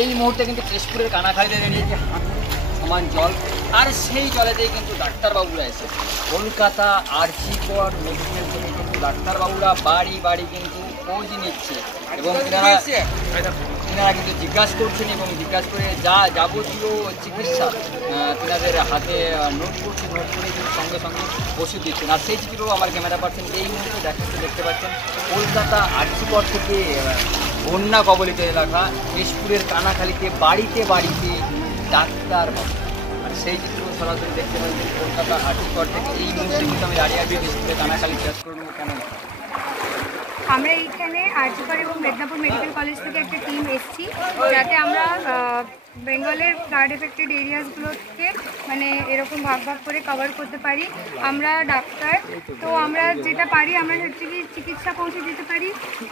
এই মুহূর্তে কিন্তু কেশপুরের কানাখালীতে দাঁড়িয়েছে সমান জল, আর সেই জলেতেই কিন্তু ডাক্তারবাবুরা এসে কলকাতা আরজিকর মেডিকেল থেকে কিন্তু ডাক্তারবাবুরা বাড়ি বাড়ি কিন্তু খোঁজ নিচ্ছে এবং তিনারা কিন্তু জিজ্ঞাসা করছেন এবং জিজ্ঞাসা করে যা যাবতীয় চিকিৎসা তিনাদের হাতে নোট করে কিন্তু সঙ্গে সঙ্গে ওষুধ দিচ্ছেন। আর সেই চিত্রও আমার ক্যামেরা পার্সন এই মুহূর্তে দেখতে পাচ্ছেন কলকাতা আরজিকর থেকে বন্যা কবলিত এলাকা কেশপুরের কানাখালীতে বাড়িতে বাড়িতে ডাক্তারবাবু, আর সেই চিত্র সরাসরি দেখতে পাচ্ছেন কলকাতা আরজিকর থেকে। এই মুহূর্তে কিন্তু আমি দাঁড়িয়ে আছি কেশপুরের কানাখালী শেষ করে নেবো। কেন আমরা এইখানে আরজিকর এবং মেদিনীপুর মেডিকেল কলেজ থেকে একটা টিম এসেছি যাতে আমরা বেঙ্গলের ফ্লাড এফেক্টেড এরিয়াসগুলোকে মানে এরকম ভাগ ভাগ করে কভার করতে পারি। আমরা ডাক্তার, তো আমরা যেটা পারি আমরা হচ্ছে কি চিকিৎসা পৌঁছে দিতে পারি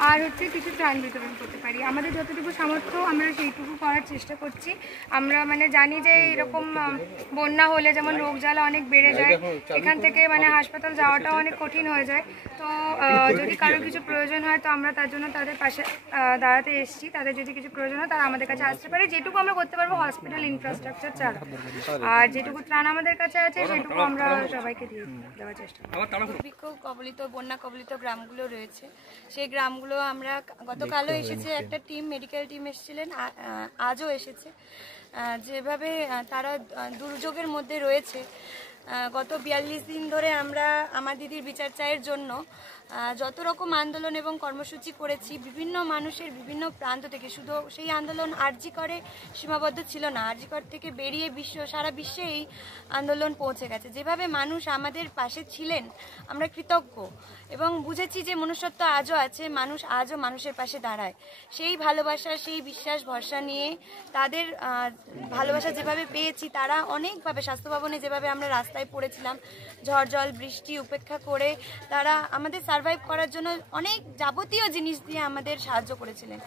আর হচ্ছে কিছু ত্রাণ বিতরণ করতে পারি। আমাদের যতটুকু সামর্থ্য আমরা সেইটুকু করার চেষ্টা করছি। আমরা মানে জানি যে এরকম বন্যা হলে যেমন রোগ জ্বালা অনেক বেড়ে যায়, এখান থেকে মানে হাসপাতাল যাওয়াটাও অনেক কঠিন হয়ে যায়। তো যদি কারোর কিছু প্রয়োজন হয় তো আমরা তার জন্য তাদের পাশে দাঁড়াতে এসেছি। তাদের যদি কিছু প্রয়োজন হয় তারা আমাদের কাছে আসতে পারে, যেটুকু আমরা করতে পারবো হসপিটাল ইনফ্রাস্ট্রাকচার ছাড়া। আর যেটুকু ত্রাণ আমাদের কাছে আছে সেটুকু আমরা সবাইকে দিয়ে দেওয়ার চেষ্টা করি। বিক্ষোভ কবলিত বন্যা কবলিত গ্রামগুলো রয়েছে, সেই গ্রামগুলো আমরা গতকালও এসেছে একটা টিম, মেডিকেল টিম এসেছিলেন, আজও এসেছে। যেভাবে তারা দুর্যোগের মধ্যে রয়েছে, গত 42 দিন ধরে আমরা আমার দিদির বিচার চায়ের জন্য যত রকম আন্দোলন এবং কর্মসূচি করেছি বিভিন্ন মানুষের বিভিন্ন প্রান্ত থেকে। শুধু সেই আন্দোলন আরজিকরে সীমাবদ্ধ ছিল না, আরজিকর থেকে বেরিয়ে সারা বিশ্বে এই আন্দোলন পৌঁছে গেছে। যেভাবে মানুষ আমাদের পাশে ছিলেন আমরা কৃতজ্ঞ এবং বুঝেছি যে মনুষ্যত্ব আজও আছে, মানুষ আজও মানুষের পাশে দাঁড়ায়। সেই ভালোবাসা, সেই বিশ্বাস ভরসা নিয়ে তাদের ভালোবাসা যেভাবে পেয়েছি, তারা অনেকভাবে স্বাস্থ্য ভবনে যেভাবে আমরা রাস্তায় পড়েছিলাম ঝড় জল বৃষ্টি উপেক্ষা করে, তারা আমাদের সার্ভাইভ করার জন্য অনেক যাবতীয় জিনিস দিয়ে আমাদের সাহায্য করেছিলেন।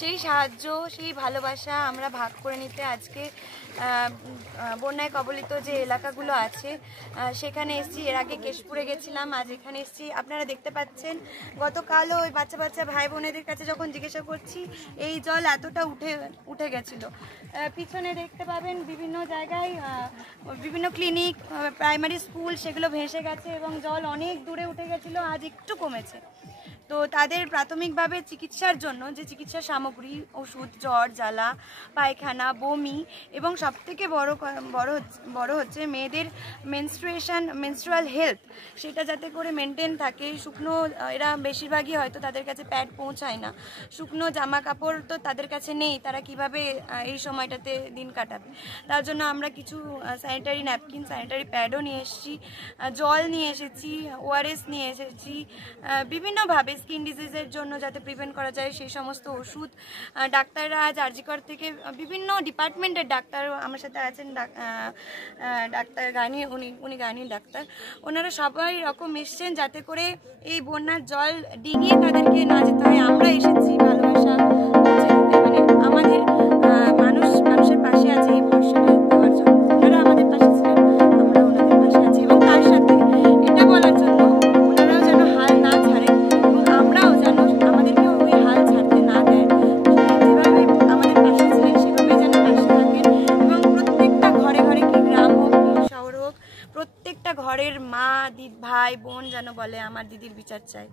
সেই সাহায্য, সেই ভালোবাসা আমরা ভাগ করে নিতে আজকে বন্যায় কবলিত যে এলাকাগুলো আছে সেখানে এসেছি। এর আগে কেশপুরে গেছিলাম, আজ এখানে এসেছি। আপনারা দেখতে পাচ্ছেন গতকালও ওই বাচ্চা বাচ্চা ভাই বোনেদের কাছে যখন জিজ্ঞাসা করছি এই জল এতটা উঠে গেছিলো। পিছনে দেখতে পাবেন বিভিন্ন জায়গায় বিভিন্ন ক্লিনিক, প্রাইমারি স্কুল সেগুলো ভেসে গেছে এবং জল অনেক দূরে উঠে গেছিলো, আজ একটু কমেছে। তো তাদের প্রাথমিকভাবে চিকিৎসার জন্য যে চিকিৎসা সামগ্রী, ওষুধ, জ্বর জ্বালা, পায়খানা, বমি এবং সবথেকে বড় হচ্ছে মেয়েদের মেনস্ট্রুয়াল হেলথ, সেটা যাতে করে মেনটেন থাকে। শুকনো, এরা বেশিরভাগই হয়তো তাদের কাছে প্যাড পৌঁছায় না, শুকনো জামা কাপড় তো তাদের কাছে নেই, তারা কিভাবে এই সময়টাতে দিন কাটাবে। তার জন্য আমরা কিছু স্যানিটারি ন্যাপকিন, স্যানিটারি প্যাডও নিয়ে এসেছি, জল নিয়ে এসেছি, ওআরএস নিয়ে এসেছি, বিভিন্নভাবে স্কিন ডিজিজের জন্য যাতে প্রিভেন্ট করা যায় সেই সমস্ত ওষুধ। ডাক্তাররা আজ আরজিকর থেকে বিভিন্ন ডিপার্টমেন্টের ডাক্তার আমার সাথে আছেন, ডাক্তার গাইনি, উনি গাইনি ডাক্তার, ওনারা সবাই রকম এসছেন যাতে করে এই বন্যার জল ডিঙিয়ে তাদেরকে না যেতে হয়। আমরা এসেছি ভালোবাসা পৌঁছে দিতে, মানে আমাদের মানুষের পাশে আছে এই ভরসাটা দেওয়ার জন্য। ওনারা আমাদের পাশে ছিলেন, আমরা ওনাদের পাশে আছি এবং তার সাথে এটা বলার জন্য ওনারাও যেন হাল না ছাড়ে এবং আমরাও যেন আমাদেরকে ওই হাল ছাড়তে না দেয়। যেভাবে আমাদের পাশে ছিলেন সেভাবে যেন পাশে থাকেন এবং প্রত্যেকটা ঘরে ঘরে, কি গ্রাম হোক কি শহর হোক, প্রত্যেকটা ঘরের মা, ভাই বোন যেন বলে আমার দিদির বিচার চাই,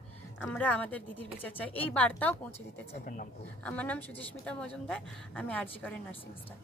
আমরা আমাদের দিদির বিচার চাই, এই বার্তাও পৌঁছে দিতে চাই। আমার নাম সুচিস্মিতা মজুমদার, আমি আরজিকরের নার্সিং স্টাফ।